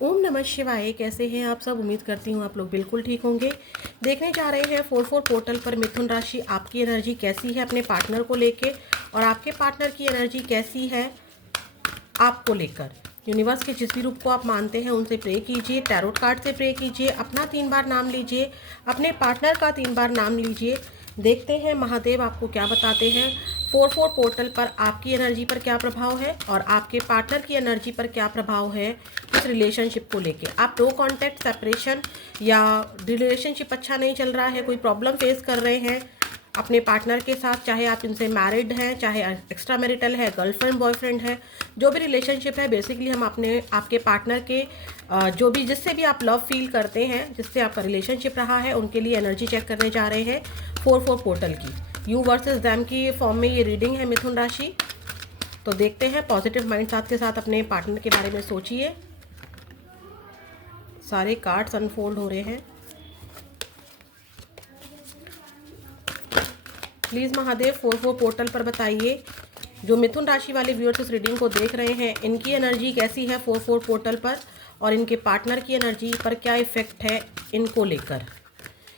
ओम नमः शिवाय। कैसे हैं आप सब? उम्मीद करती हूँ आप लोग बिल्कुल ठीक होंगे। देखने जा रहे हैं 4-4 पोर्टल पर मिथुन राशि आपकी एनर्जी कैसी है अपने पार्टनर को लेके, और आपके पार्टनर की एनर्जी कैसी है आपको लेकर। यूनिवर्स के जिस भी रूप को आप मानते हैं उनसे प्रे कीजिए, टैरोट कार्ड से प्रे कीजिए, अपना 3 बार नाम लीजिए, अपने पार्टनर का 3 बार नाम लीजिए। देखते हैं महादेव आपको क्या बताते हैं। 4-4 पोर्टल पर आपकी एनर्जी पर क्या प्रभाव है और आपके पार्टनर की एनर्जी पर क्या प्रभाव है इस रिलेशनशिप को लेके। आप नो कॉन्टैक्ट, सेपरेशन या रिलेशनशिप अच्छा नहीं चल रहा है, कोई प्रॉब्लम फेस कर रहे हैं अपने पार्टनर के साथ, चाहे आप इनसे मैरिड हैं, चाहे एक्स्ट्रा मैरिटल है, गर्लफ्रेंड बॉयफ्रेंड है, जो भी रिलेशनशिप है। बेसिकली हम अपने आपके पार्टनर के जो भी जिससे भी आप लव फील करते हैं, जिससे आपका रिलेशनशिप रहा है, उनके लिए एनर्जी चेक करने जा रहे हैं 4-4 पोर्टल की। यू वर्सेस दैम की फॉर्म में ये रीडिंग है मिथुन राशि। तो देखते हैं, पॉजिटिव माइंड साथ के साथ अपने पार्टनर के बारे में सोचिए। सारे कार्ड्स अनफोल्ड हो रहे हैं। प्लीज़ महादेव 4-4 पोर्टल पर बताइए, जो मिथुन राशि वाले व्यूअर्स इस रीडिंग को देख रहे हैं, इनकी एनर्जी कैसी है 4-4 पोर्टल पर, और इनके पार्टनर की एनर्जी पर क्या इफेक्ट है इनको लेकर।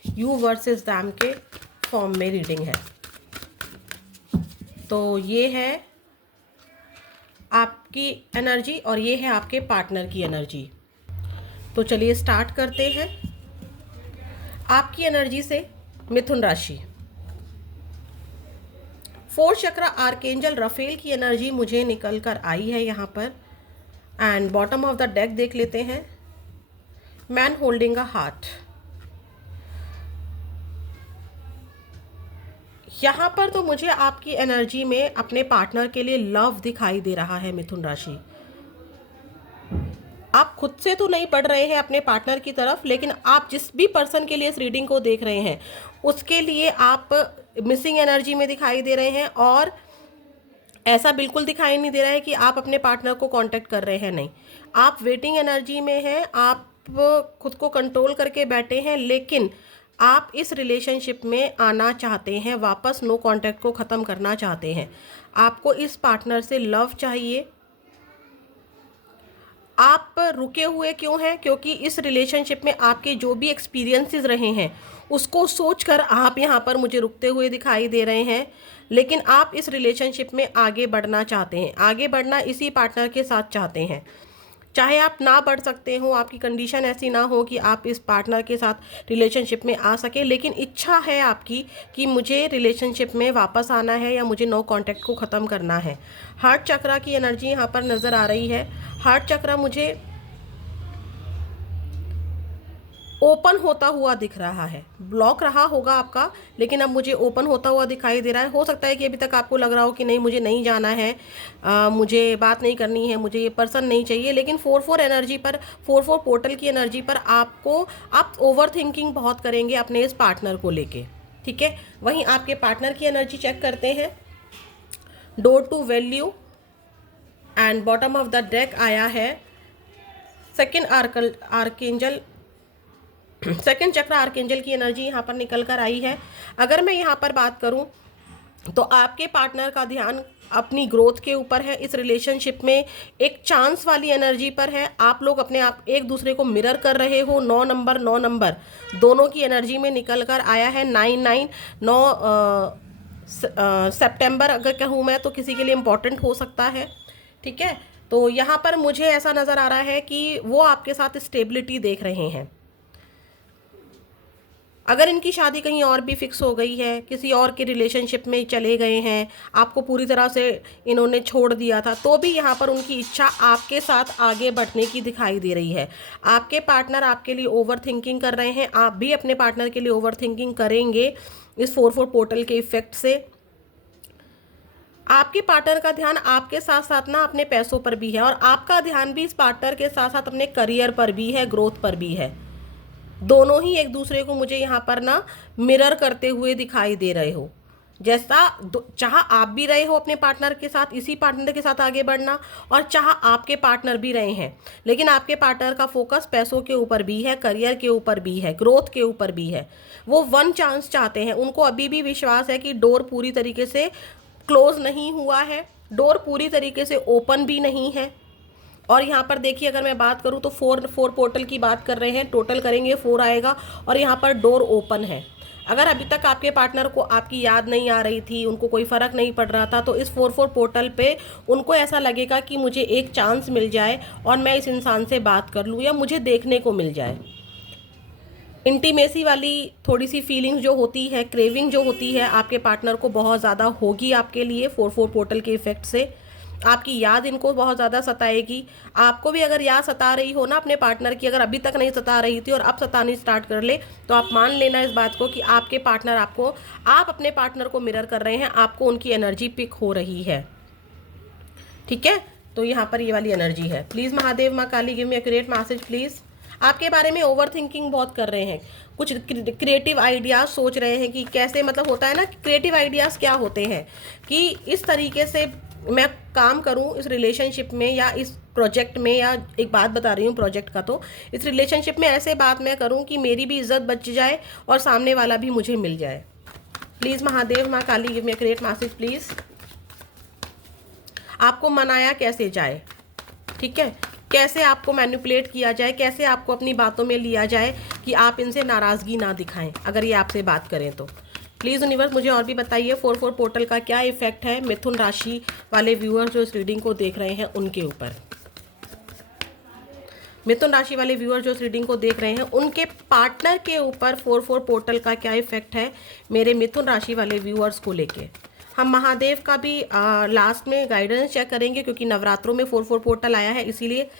यू वर्सेस दैम के फॉर्म में रीडिंग है। तो ये है आपकी एनर्जी और ये है आपके पार्टनर की एनर्जी। तो चलिए स्टार्ट करते हैं। आपकी एनर्जी से मिथुन राशि, 4 चक्र आर्केंजल रफेल की एनर्जी मुझे निकल कर आई है यहाँ पर। And bottom of the deck देख लेते हैं। Man holding a heart. यहाँ पर तो मुझे आपकी एनर्जी में अपने पार्टनर के लिए लव दिखाई दे रहा है मिथुन राशि। आप खुद से तो नहीं पढ़ रहे हैं अपने पार्टनर की तरफ, लेकिन आप जिस भी पर्सन के लिए इस रीडिंग को देख रहे हैं उसके लिए आप मिसिंग एनर्जी में दिखाई दे रहे हैं। और ऐसा बिल्कुल दिखाई नहीं दे रहा है कि आप अपने पार्टनर को कांटेक्ट कर रहे हैं, नहीं, आप वेटिंग एनर्जी में हैं। आप खुद को कंट्रोल करके बैठे हैं, लेकिन आप इस रिलेशनशिप में आना चाहते हैं, वापस नो कांटेक्ट को ख़त्म करना चाहते हैं। आपको इस पार्टनर से लव चाहिए। आप रुके हुए क्यों हैं? क्योंकि इस रिलेशनशिप में आपके जो भी एक्सपीरियंसेस रहे हैं उसको सोचकर आप यहाँ पर मुझे रुकते हुए दिखाई दे रहे हैं। लेकिन आप इस रिलेशनशिप में आगे बढ़ना चाहते हैं, आगे बढ़ना इसी पार्टनर के साथ चाहते हैं। चाहे आप ना बढ़ सकते हो, आपकी कंडीशन ऐसी ना हो कि आप इस पार्टनर के साथ रिलेशनशिप में आ सके, लेकिन इच्छा है आपकी कि मुझे रिलेशनशिप में वापस आना है या मुझे नो कांटेक्ट को ख़त्म करना है। हार्ट चक्रा की एनर्जी यहाँ पर नज़र आ रही है। हार्ट चक्रा मुझे ओपन होता हुआ दिख रहा है। ब्लॉक रहा होगा आपका, लेकिन अब मुझे ओपन होता हुआ दिखाई दे रहा है। हो सकता है कि अभी तक आपको लग रहा हो कि नहीं, मुझे नहीं जाना है, मुझे बात नहीं करनी है, मुझे ये पर्सन नहीं चाहिए। लेकिन 4-4 एनर्जी पर, 4-4 पोर्टल की एनर्जी पर आप ओवर थिंकिंग बहुत करेंगे अपने इस पार्टनर को लेके, ठीक है। वहीं आपके पार्टनर की एनर्जी चेक करते हैं। Door to value and bottom of the deck आया है second archangel, second chakra archangel की एनर्जी यहाँ पर निकल कर आई है। अगर मैं यहाँ पर बात करूँ तो आपके पार्टनर का ध्यान अपनी ग्रोथ के ऊपर है। इस रिलेशनशिप में एक चांस वाली एनर्जी पर है। आप लोग अपने आप एक दूसरे को मिरर कर रहे हो। 9 नंबर दोनों की एनर्जी में निकल कर आया है। 9 सितंबर अगर कहूँ मैं तो किसी के लिए इम्पोर्टेंट हो सकता है, ठीक है। तो यहाँ पर मुझे ऐसा नज़र आ रहा है कि वो आपके साथ स्टेबिलिटी देख रहे हैं। अगर इनकी शादी कहीं और भी फिक्स हो गई है, किसी और के रिलेशनशिप में चले गए हैं, आपको पूरी तरह से इन्होंने छोड़ दिया था, तो भी यहाँ पर उनकी इच्छा आपके साथ आगे बढ़ने की दिखाई दे रही है। आपके पार्टनर आपके लिए ओवर थिंकिंग कर रहे हैं, आप भी अपने पार्टनर के लिए ओवर थिंकिंग करेंगे इस 4-4 पोर्टल के इफेक्ट से। आपके पार्टनर का ध्यान आपके साथ साथ ना अपने पैसों पर भी है, और आपका ध्यान भी इस पार्टनर के साथ साथ अपने करियर पर भी है, ग्रोथ पर भी है। दोनों ही एक दूसरे को मुझे यहाँ पर ना मिरर करते हुए दिखाई दे रहे हो। जैसा चाह आप भी रहे हो अपने पार्टनर के साथ, इसी पार्टनर के साथ आगे बढ़ना, और चाह आपके पार्टनर भी रहे हैं, लेकिन आपके पार्टनर का फोकस पैसों के ऊपर भी है, करियर के ऊपर भी है, ग्रोथ के ऊपर भी है। वो वन चांस चाहते हैं। उनको अभी भी विश्वास है कि डोर पूरी तरीके से क्लोज नहीं हुआ है, डोर पूरी तरीके से ओपन भी नहीं है। और यहाँ पर देखिए अगर मैं बात करूँ तो 4 पोर्टल की बात कर रहे हैं, टोटल करेंगे 4 आएगा। और यहाँ पर डोर ओपन है। अगर अभी तक आपके पार्टनर को आपकी याद नहीं आ रही थी, उनको कोई फ़र्क नहीं पड़ रहा था, तो इस 4 पोर्टल पे उनको ऐसा लगेगा कि मुझे एक चांस मिल जाए और मैं इस इंसान से बात कर लूँ या मुझे देखने को मिल जाए। इंटीमेसी वाली थोड़ी सी फीलिंग्स जो होती है, क्रेविंग जो होती है, आपके पार्टनर को बहुत ज़्यादा होगी आपके लिए 4 पोर्टल के इफेक्ट से। आपकी याद इनको बहुत ज़्यादा सताएगी। आपको भी अगर याद सता रही हो ना अपने पार्टनर की, अगर अभी तक नहीं सता रही थी और अब सतानी स्टार्ट कर ले, तो आप मान लेना इस बात को कि आपके पार्टनर आपको, आप अपने पार्टनर को मिरर कर रहे हैं, आपको उनकी एनर्जी पिक हो रही है। ठीक है, तो यहाँ पर ये वाली एनर्जी है। प्लीज़ महादेव माँ Kali give me accurate message please. आपके बारे में ओवर थिंकिंग बहुत कर रहे हैं, कुछ क्रिएटिव आइडियाज़ सोच रहे हैं कि कैसे, मतलब होता है ना, क्रिएटिव आइडियाज़ क्या होते हैं कि इस तरीके से मैं काम करूं इस रिलेशनशिप में या इस प्रोजेक्ट में, या एक बात बता रही हूँ प्रोजेक्ट का, तो इस रिलेशनशिप में ऐसे बात मैं करूं कि मेरी भी इज्जत बच जाए और सामने वाला भी मुझे मिल जाए। प्लीज़ महादेव माँ Kali give me accurate message please. आपको मनाया कैसे जाए, ठीक है, कैसे आपको मैनिपुलेट किया जाए, कैसे आपको अपनी बातों में लिया जाए कि आप इनसे नाराज़गी ना दिखाएं अगर ये आपसे बात करें तो। प्लीज़ यूनिवर्स मुझे और भी बताइए 4 पोर्टल का क्या इफेक्ट है मिथुन राशि वाले व्यूअर्स जो इस रीडिंग को देख रहे हैं उनके ऊपर। मिथुन राशि वाले व्यूअर जो इस रीडिंग को देख रहे हैं उनके पार्टनर के ऊपर 4 पोर्टल का क्या इफेक्ट है मेरे मिथुन राशि वाले व्यूअर्स को लेके। हम महादेव का भी लास्ट में गाइडेंस चेक करेंगे क्योंकि नवरात्रों में 4 पोर्टल आया है, इसीलिए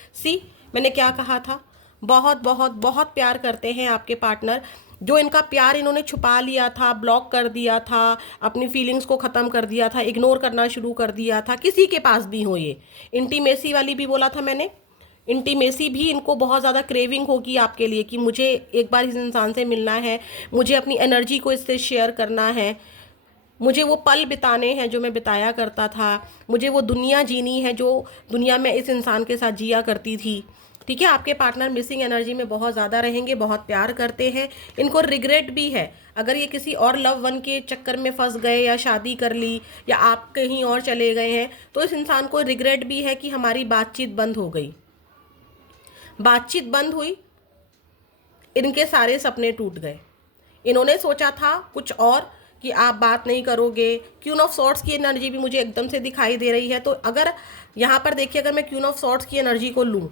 मैंने क्या कहा था, बहुत बहुत बहुत प्यार करते हैं आपके पार्टनर। जो इनका प्यार इन्होंने छुपा लिया था, ब्लॉक कर दिया था, अपनी फीलिंग्स को ख़त्म कर दिया था, इग्नोर करना शुरू कर दिया था, किसी के पास भी हो, ये इंटीमेसी वाली भी बोला था मैंने, इंटीमेसी भी इनको बहुत ज़्यादा क्रेविंग होगी आपके लिए कि मुझे एक बार इस इंसान से मिलना है, मुझे अपनी एनर्जी को इससे शेयर करना है, मुझे वो पल बिताने हैं जो मैं बिताया करता था, मुझे वो दुनिया जीनी है जो दुनिया में इस इंसान के साथ जिया करती थी। ठीक है, आपके पार्टनर मिसिंग एनर्जी में बहुत ज़्यादा रहेंगे, बहुत प्यार करते हैं, इनको रिग्रेट भी है अगर ये किसी और लव वन के चक्कर में फंस गए या शादी कर ली या आप कहीं और चले गए हैं, तो इस इंसान को रिग्रेट भी है कि हमारी बातचीत बंद हो गई, बातचीत बंद हुई, इनके सारे सपने टूट गए। इन्होंने सोचा था कुछ और कि आप बात नहीं करोगे। क्वीन ऑफ सॉर्ड्स की एनर्जी भी मुझे एकदम से दिखाई दे रही है, तो अगर यहाँ पर देखिए, अगर मैं क्वीन ऑफ सॉर्ड्स की एनर्जी को लूँ,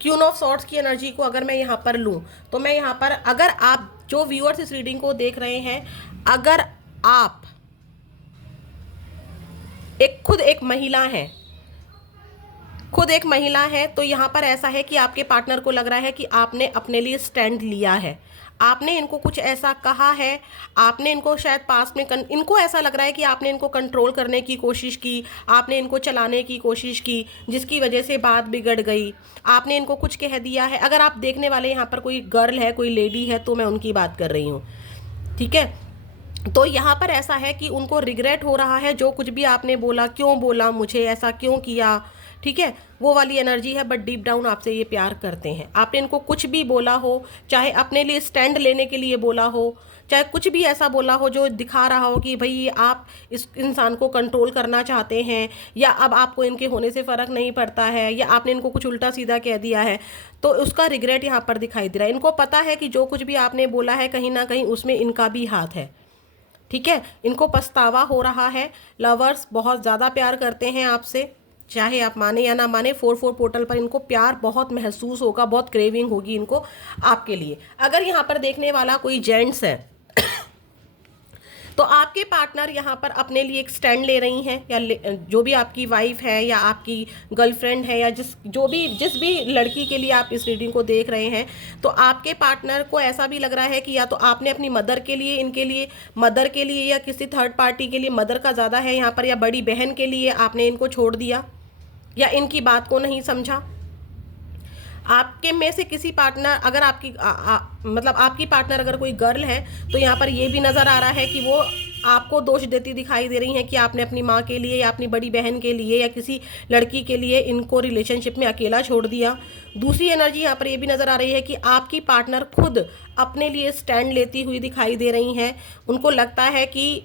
क्वीन ऑफ सॉर्ड्स की एनर्जी को अगर मैं यहाँ पर लूँ, तो मैं यहाँ पर, अगर आप जो व्यूअर्स इस रीडिंग को देख रहे हैं, अगर आप खुद एक महिला हैं, खुद एक महिला है, तो यहाँ पर ऐसा है कि आपके पार्टनर को लग रहा है कि आपने अपने लिए स्टैंड लिया है, आपने इनको कुछ ऐसा कहा है, आपने इनको शायद पास में इनको ऐसा लग रहा है कि आपने इनको कंट्रोल करने की कोशिश की, आपने इनको चलाने की कोशिश की, जिसकी वजह से बात बिगड़ गई, आपने इनको कुछ कह दिया है। अगर आप देखने वाले यहाँ पर कोई गर्ल है, कोई लेडी है, तो मैं उनकी बात कर रही हूँ, ठीक है। तो यहाँ पर ऐसा है कि उनको रिग्रेट हो रहा है, जो कुछ भी आपने बोला, क्यों बोला, मुझे ऐसा क्यों किया, ठीक है, वो वाली एनर्जी है। बट डीप डाउन आपसे ये प्यार करते हैं। आपने इनको कुछ भी बोला हो, चाहे अपने लिए स्टैंड लेने के लिए बोला हो, चाहे कुछ भी ऐसा बोला हो जो दिखा रहा हो कि भाई आप इस इंसान को कंट्रोल करना चाहते हैं, या अब आपको इनके होने से फ़र्क नहीं पड़ता है, या आपने इनको कुछ उल्टा सीधा कह दिया है, तो उसका रिग्रेट यहाँ पर दिखाई दे रहा है। इनको पता है कि जो कुछ भी आपने बोला है कहीं ना कहीं उसमें इनका भी हाथ है, ठीक है। इनको पछतावा हो रहा है। लवर्स बहुत ज़्यादा प्यार करते हैं आपसे, चाहे आप माने या ना माने। 4 पोर्टल पर इनको प्यार बहुत महसूस होगा, बहुत क्रेविंग होगी इनको आपके लिए। अगर यहाँ पर देखने वाला कोई जेंट्स है तो आपके पार्टनर यहाँ पर अपने लिए एक स्टैंड ले रही हैं, या जो भी आपकी वाइफ है या आपकी गर्लफ्रेंड है, या जिस भी लड़की के लिए आप इस रीडिंग को देख रहे हैं, तो आपके पार्टनर को ऐसा भी लग रहा है कि या तो आपने अपनी मदर के लिए, इनके लिए, मदर के लिए या किसी थर्ड पार्टी के लिए, मदर का ज़्यादा है यहाँ पर, या बड़ी बहन के लिए आपने इनको छोड़ दिया या इनकी बात को नहीं समझा। आपके में से किसी पार्टनर, अगर आपकी मतलब आपकी पार्टनर अगर कोई गर्ल है, तो यहाँ पर ये भी नज़र आ रहा है कि वो आपको दोष देती दिखाई दे रही हैं कि आपने अपनी माँ के लिए या अपनी बड़ी बहन के लिए या किसी लड़की के लिए इनको रिलेशनशिप में अकेला छोड़ दिया। दूसरी एनर्जी यहाँ पर ये भी नज़र आ रही है कि आपकी पार्टनर खुद अपने लिए स्टैंड लेती हुई दिखाई दे रही हैं। उनको लगता है कि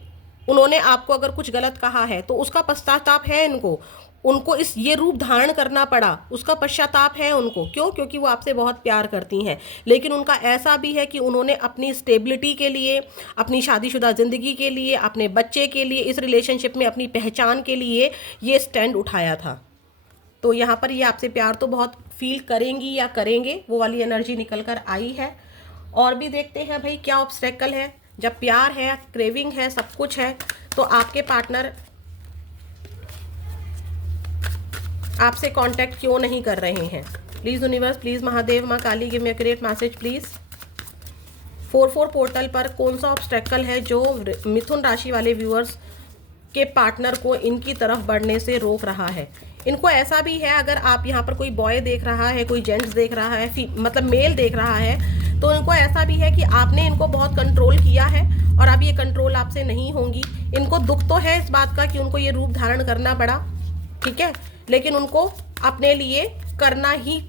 उन्होंने आपको अगर कुछ गलत कहा है तो उसका पश्चाताप है इनको, उनको इस ये रूप धारण करना पड़ा, उसका पश्चाताप है उनको। क्यों? क्योंकि वो आपसे बहुत प्यार करती हैं। लेकिन उनका ऐसा भी है कि उन्होंने अपनी स्टेबिलिटी के लिए, अपनी शादीशुदा ज़िंदगी के लिए, अपने बच्चे के लिए, इस रिलेशनशिप में अपनी पहचान के लिए ये स्टैंड उठाया था। तो यहाँ पर ये आपसे प्यार तो बहुत फील करेंगी या करेंगे, वो वाली एनर्जी निकल कर आई है। और भी देखते हैं भाई क्या ऑब्स्टेकल है। जब प्यार है, क्रेविंग है, सब कुछ है, तो आपके पार्टनर आपसे कांटेक्ट क्यों नहीं कर रहे हैं? प्लीज़ यूनिवर्स, प्लीज़ महादेव, माँ Kali, give me a great message please. 4-4 portal पर कौन सा ऑब्स्टेकल है जो मिथुन राशि वाले व्यूअर्स के पार्टनर को इनकी तरफ बढ़ने से रोक रहा है? इनको ऐसा भी है, अगर आप यहाँ पर कोई बॉय देख रहा है, कोई जेंट्स देख रहा है, मतलब मेल देख रहा है, तो इनको ऐसा भी है कि आपने इनको बहुत कंट्रोल किया है और अब ये कंट्रोल आपसे नहीं होंगी। इनको दुख तो है इस बात का कि उनको ये रूप धारण करना पड़ा, ठीक है, लेकिन उनको अपने लिए करना ही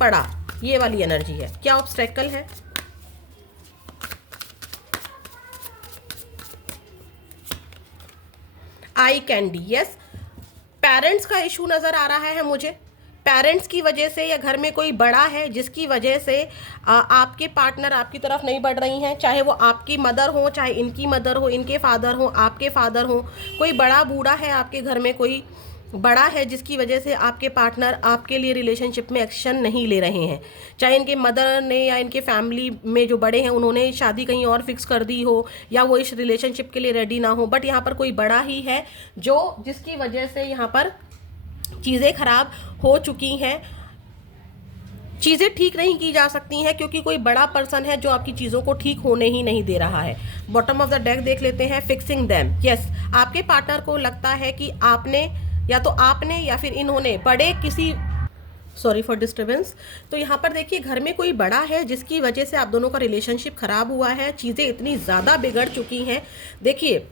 पड़ा। ये वाली एनर्जी है। क्या ऑब्स्टेकल है? Eye candy, yes. पेरेंट्स का इशू नज़र आ रहा है मुझे। पेरेंट्स की वजह से, या घर में कोई बड़ा है जिसकी वजह से आपके पार्टनर आपकी तरफ नहीं बढ़ रही हैं। चाहे वो आपकी मदर हो, चाहे इनकी मदर हो, इनके फादर हो, आपके फादर हो, कोई बड़ा बूढ़ा है आपके घर में, कोई बड़ा है जिसकी वजह से आपके पार्टनर आपके लिए रिलेशनशिप में एक्शन नहीं ले रहे हैं। चाहे इनके मदर ने या इनके फैमिली में जो बड़े हैं उन्होंने शादी कहीं और फिक्स कर दी हो, या वो इस रिलेशनशिप के लिए रेडी ना हो, बट यहाँ पर कोई बड़ा ही है जो जिसकी वजह से यहाँ पर चीज़ें खराब हो चुकी हैं, चीज़ें ठीक नहीं की जा सकती हैं, क्योंकि कोई बड़ा पर्सन है जो आपकी चीज़ों को ठीक होने ही नहीं दे रहा है। बॉटम ऑफ द डेक देख लेते हैं। Fixing them, yes. आपके पार्टनर को लगता है कि आपने, या तो आपने या फिर इन्होंने बड़े किसी, सॉरी फॉर डिस्टर्बेंस, तो यहाँ पर देखिए घर में कोई बड़ा है जिसकी वजह से आप दोनों का रिलेशनशिप खराब हुआ है। चीज़ें इतनी ज़्यादा बिगड़ चुकी हैं। देखिए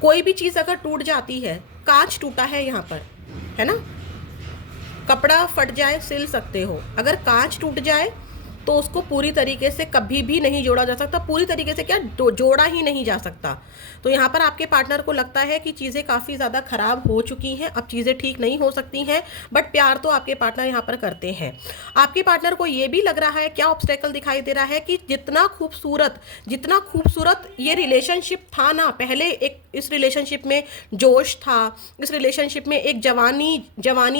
कोई भी चीज़ अगर टूट जाती है, कांच टूटा है यहाँ पर, है ना, कपड़ा फट जाए सिल सकते हो, अगर कांच टूट जाए तो उसको पूरी तरीके से कभी भी नहीं जोड़ा जा सकता। पूरी तरीके से क्या, जोड़ा ही नहीं जा सकता। तो यहाँ पर आपके पार्टनर को लगता है कि चीज़ें काफ़ी ज़्यादा ख़राब हो चुकी हैं, अब चीज़ें ठीक नहीं हो सकती हैं, बट प्यार तो आपके पार्टनर यहाँ पर करते हैं। आपके पार्टनर को ये भी लग रहा है, क्या ऑब्स्टेकल दिखाई दे रहा है, कि जितना खूबसूरत ये रिलेशनशिप था ना पहले, एक इस रिलेशनशिप में जोश था, इस रिलेशनशिप में एक जवानी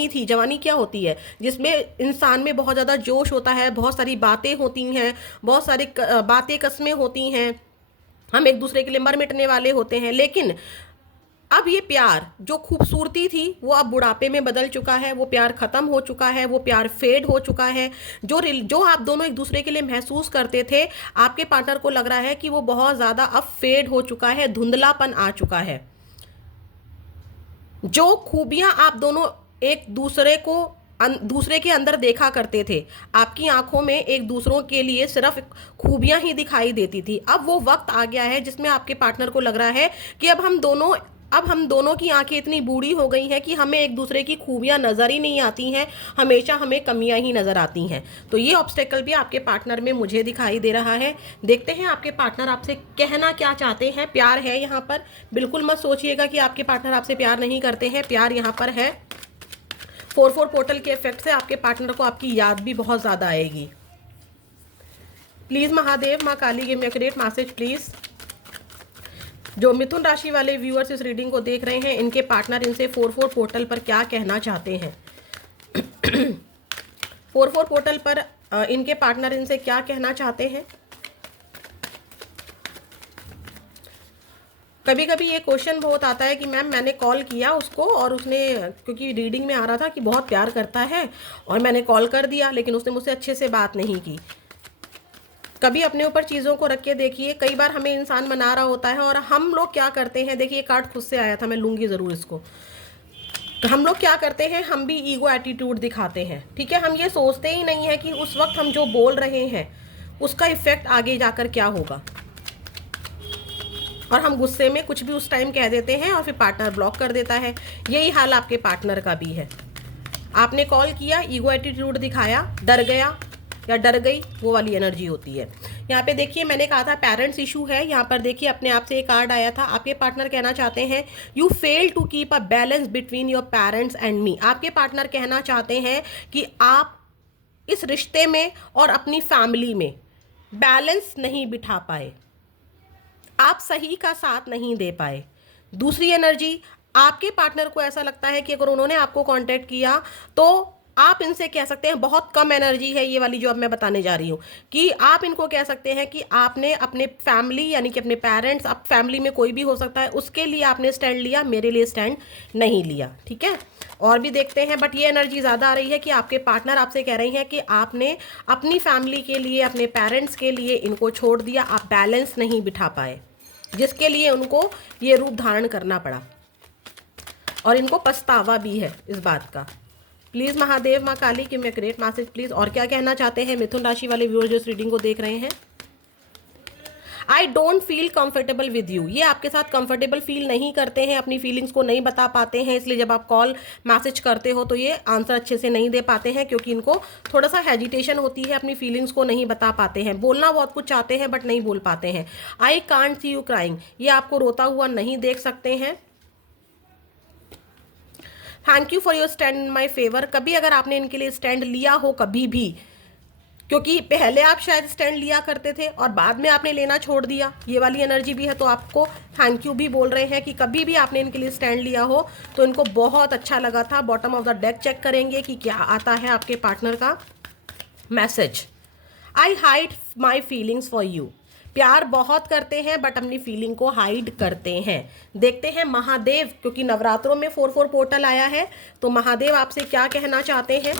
थी। जवानी क्या होती है? जिसमें इंसान में बहुत ज़्यादा जोश होता है, बहुत सारी बातें होती हैं, बहुत सारी बातें कस्में होती हैं, हम एक दूसरे के लिए मर मिटने वाले होते हैं। लेकिन अब ये प्यार जो खूबसूरती थी वो अब बुढ़ापे में बदल चुका है, वो प्यार ख़त्म हो चुका है, वो प्यार फेड हो चुका है। जो आप दोनों एक दूसरे के लिए महसूस करते थे, आपके पार्टनर को लग रहा है कि वो बहुत ज़्यादा अब फेड हो चुका है, धुंधलापन आ चुका है। जो खूबियाँ आप दोनों एक दूसरे के अंदर देखा करते थे, आपकी आंखों में एक दूसरों के लिए सिर्फ खूबियां ही दिखाई देती थी, अब वो वक्त आ गया है जिसमें आपके पार्टनर को लग रहा है कि अब हम दोनों की आंखें इतनी बूढ़ी हो गई हैं कि हमें एक दूसरे की खूबियां नज़र ही नहीं आती हैं, हमेशा हमें कमियां ही नज़र आती हैं। तो ये ऑब्स्टेकल भी आपके पार्टनर में मुझे दिखाई दे रहा है। देखते हैं आपके पार्टनर आपसे कहना क्या चाहते हैं। प्यार है यहाँ पर, बिल्कुल मत सोचिएगा कि आपके पार्टनर आपसे प्यार नहीं करते हैं, प्यार यहाँ पर है। 4-4 पोर्टल के इफेक्ट से आपके पार्टनर को आपकी याद भी बहुत ज़्यादा आएगी। प्लीज़ महादेव, माँ Kali, give me a great message please. जो मिथुन राशि वाले व्यूअर्स इस रीडिंग को देख रहे हैं, इनके पार्टनर इनसे 4-4 पोर्टल पर क्या कहना चाहते हैं? 4-4 पोर्टल पर इनके पार्टनर इनसे क्या कहना चाहते हैं? कभी कभी ये क्वेश्चन बहुत आता है कि मैम मैंने कॉल किया उसको और उसने, क्योंकि रीडिंग में आ रहा था कि बहुत प्यार करता है और मैंने कॉल कर दिया, लेकिन उसने मुझसे अच्छे से बात नहीं की। कभी अपने ऊपर चीज़ों को रख के देखिए, कई बार हमें इंसान मना रहा होता है और हम लोग क्या करते हैं, देखिए कार्ड खुद से आया था, मैं लूँगी ज़रूर इसको। तो हम लोग क्या करते हैं, हम भी ईगो एटीट्यूड दिखाते हैं, ठीक है। हम ये सोचते ही नहीं है कि उस वक्त हम जो बोल रहे हैं उसका इफ़ेक्ट आगे जाकर क्या होगा, और हम गुस्से में कुछ भी उस टाइम कह देते हैं और फिर पार्टनर ब्लॉक कर देता है। यही हाल आपके पार्टनर का भी है। आपने कॉल किया, ईगो एटीट्यूड दिखाया, डर गया या डर गई, वो वाली एनर्जी होती है। यहाँ पे देखिए मैंने कहा था पेरेंट्स इशू है, यहाँ पर देखिए अपने आप से एक कार्ड आया था। आपके पार्टनर कहना चाहते हैं you fail to keep a balance between your parents and me. आपके पार्टनर कहना चाहते हैं कि आप इस रिश्ते में और अपनी फैमिली में बैलेंस नहीं बिठा पाए, आप सही का साथ नहीं दे पाए। दूसरी एनर्जी, आपके पार्टनर को ऐसा लगता है कि अगर उन्होंने आपको कांटेक्ट किया तो आप इनसे कह सकते हैं, बहुत कम एनर्जी है ये वाली जो अब मैं बताने जा रही हूँ, कि आप इनको कह सकते हैं कि आपने अपने फैमिली यानी कि अपने पेरेंट्स, अब फैमिली में कोई भी हो सकता है, उसके लिए आपने स्टैंड लिया, मेरे लिए स्टैंड नहीं लिया। ठीक है, और भी देखते हैं, बट ये एनर्जी ज़्यादा आ रही है कि आपके पार्टनर आपसे कह रही हैं कि आपने अपनी फैमिली के लिए, अपने पेरेंट्स के लिए इनको छोड़ दिया, आप बैलेंस नहीं बिठा पाए, जिसके लिए उनको ये रूप धारण करना पड़ा और इनको पछतावा भी है इस बात का। प्लीज़ महादेव, माँ Kali, give me a great message please. और क्या कहना चाहते हैं मिथुन राशि वाले व्यूअर जो इस रीडिंग को देख रहे हैं? I don't feel comfortable with you. ये आपके साथ कंफर्टेबल फील नहीं करते हैं, अपनी फीलिंग्स को नहीं बता पाते हैं, इसलिए जब आप कॉल मैसेज करते हो तो ये आंसर अच्छे से नहीं दे पाते हैं, क्योंकि इनको थोड़ा सा हेजिटेशन होती है, अपनी फीलिंग्स को नहीं बता पाते हैं। बोलना बहुत कुछ चाहते हैं बट नहीं बोल पाते हैं। I can't see you crying, ये आपको रोता हुआ नहीं देख सकते हैं। Thank you for your stand in my favour. कभी अगर आपने इनके लिए स्टैंड लिया हो, कभी भी, क्योंकि पहले आप शायद स्टैंड लिया करते थे और बाद में आपने लेना छोड़ दिया, ये वाली एनर्जी भी है, तो आपको थैंक यू भी बोल रहे हैं कि कभी भी आपने इनके लिए स्टैंड लिया हो तो इनको बहुत अच्छा लगा था। Bottom of the deck check करेंगे कि क्या आता है आपके पार्टनर का message. I hide my feelings for you. प्यार बहुत करते हैं बट अपनी फीलिंग को हाइड करते हैं। देखते हैं महादेव, क्योंकि नवरात्रों में 4-4 पोर्टल आया है, तो महादेव आपसे क्या कहना चाहते हैं।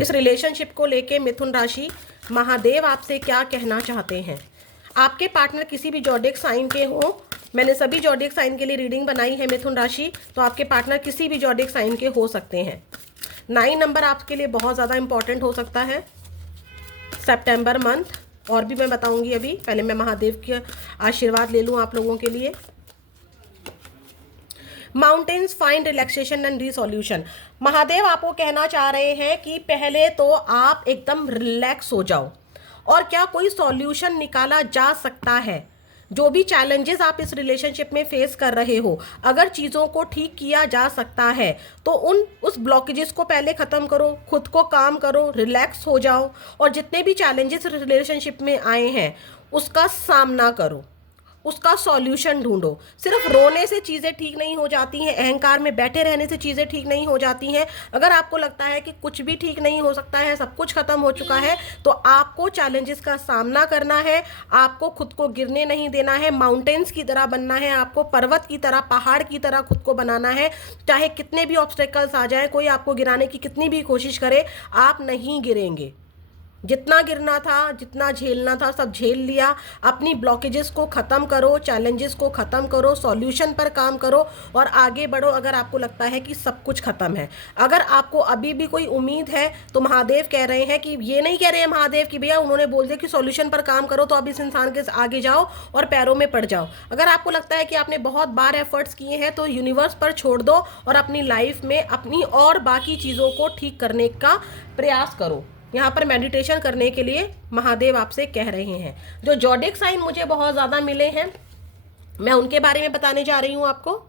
इस रिलेशनशिप को लेके मिथुन राशि, महादेव आपसे क्या कहना चाहते हैं। आपके पार्टनर किसी भी ज़ोडिएक साइन के हो, मैंने सभी ज़ोडिएक साइन के लिए रीडिंग बनाई है मिथुन राशि, तो आपके पार्टनर किसी भी ज़ोडिएक साइन के हो सकते हैं। 9 नंबर आपके लिए बहुत ज़्यादा इंपॉर्टेंट हो सकता है सितंबर मंथ, और भी मैं बताऊंगी अभी। पहले मैं महादेव के आशीर्वाद ले लूँ आप लोगों के लिए। Mountains find relaxation and resolution. Mahadev आपको कहना चाह रहे हैं कि पहले तो आप एकदम रिलैक्स हो जाओ, और क्या कोई सॉल्यूशन निकाला जा सकता है। जो भी चैलेंजेस आप इस रिलेशनशिप में फेस कर रहे हो, अगर चीज़ों को ठीक किया जा सकता है तो उस ब्लॉकेजेस को पहले ख़त्म करो, खुद को काम करो, रिलैक्स हो जाओ, और जितने भी चैलेंजेस रिलेशनशिप में आए हैं उसका सामना करो, उसका सॉल्यूशन ढूंढो। सिर्फ रोने से चीज़ें ठीक नहीं हो जाती हैं, अहंकार में बैठे रहने से चीज़ें ठीक नहीं हो जाती हैं। अगर आपको लगता है कि कुछ भी ठीक नहीं हो सकता है, सब कुछ खत्म हो चुका है, तो आपको चैलेंजेस का सामना करना है, आपको खुद को गिरने नहीं देना है, माउंटेन्स की तरह बनना है, आपको पर्वत की तरह, पहाड़ की तरह खुद को बनाना है। चाहे कितने भी ऑब्स्टेकल्स आ जाए, कोई आपको गिराने की कितनी भी कोशिश करे, आप नहीं गिरेंगे। जितना गिरना था, जितना झेलना था, सब झेल लिया। अपनी ब्लॉकेजेस को ख़त्म करो, चैलेंजेस को ख़त्म करो, सॉल्यूशन पर काम करो और आगे बढ़ो। अगर आपको लगता है कि सब कुछ ख़त्म है, अगर आपको अभी भी कोई उम्मीद है, तो महादेव कह रहे हैं कि ये नहीं कह रहे हैं महादेव कि भैया उन्होंने बोल दिया कि सॉल्यूशन पर काम करो तो अब इस इंसान के आगे जाओ और पैरों में पड़ जाओ। अगर आपको लगता है कि आपने बहुत बार एफर्ट्स किए हैं, तो यूनिवर्स पर छोड़ दो और अपनी लाइफ में अपनी और बाकी चीज़ों को ठीक करने का प्रयास करो। यहाँ पर मेडिटेशन करने के लिए महादेव आपसे कह रहे हैं। जो ज़ोडिएक साइन मुझे बहुत ज़्यादा मिले हैं, मैं उनके बारे में बताने जा रही हूँ आपको।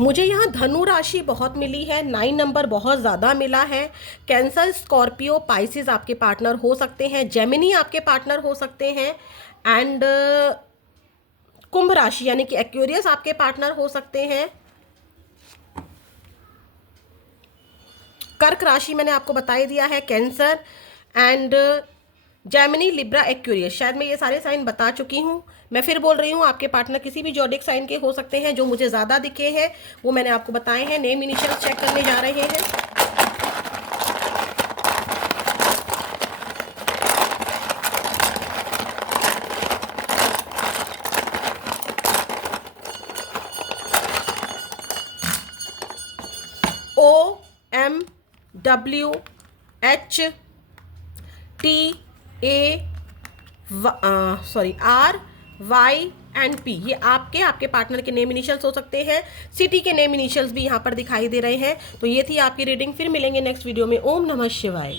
मुझे यहाँ धनु राशि बहुत मिली है, 9 नंबर बहुत ज़्यादा मिला है। कैंसर, स्कॉर्पियो, पाइसिस आपके पार्टनर हो सकते हैं, जेमिनी आपके पार्टनर हो सकते हैं, एंड कुंभ राशि यानी कि एक्वेरियस आपके पार्टनर हो सकते हैं। कर्क राशि मैंने आपको बता ही दिया है, cancer and Gemini, Libra, Aquarius. शायद मैं ये सारे साइन बता चुकी हूँ, मैं फिर बोल रही हूँ। आपके पार्टनर किसी भी ज़ोडिएक साइन के हो सकते हैं। जो मुझे ज़्यादा दिखे हैं वो मैंने आपको बताए हैं। नेम इनिशियल्स चेक करने जा रहे हैं। OMWHTA, RYND एंड पी, ये आपके पार्टनर के नेम इनिशियल्स हो सकते हैं। सिटी के नेम इनिशियल्स भी यहाँ पर दिखाई दे रहे हैं। तो ये थी आपकी रीडिंग। फिर मिलेंगे नेक्स्ट वीडियो में। ओम नमः शिवाय।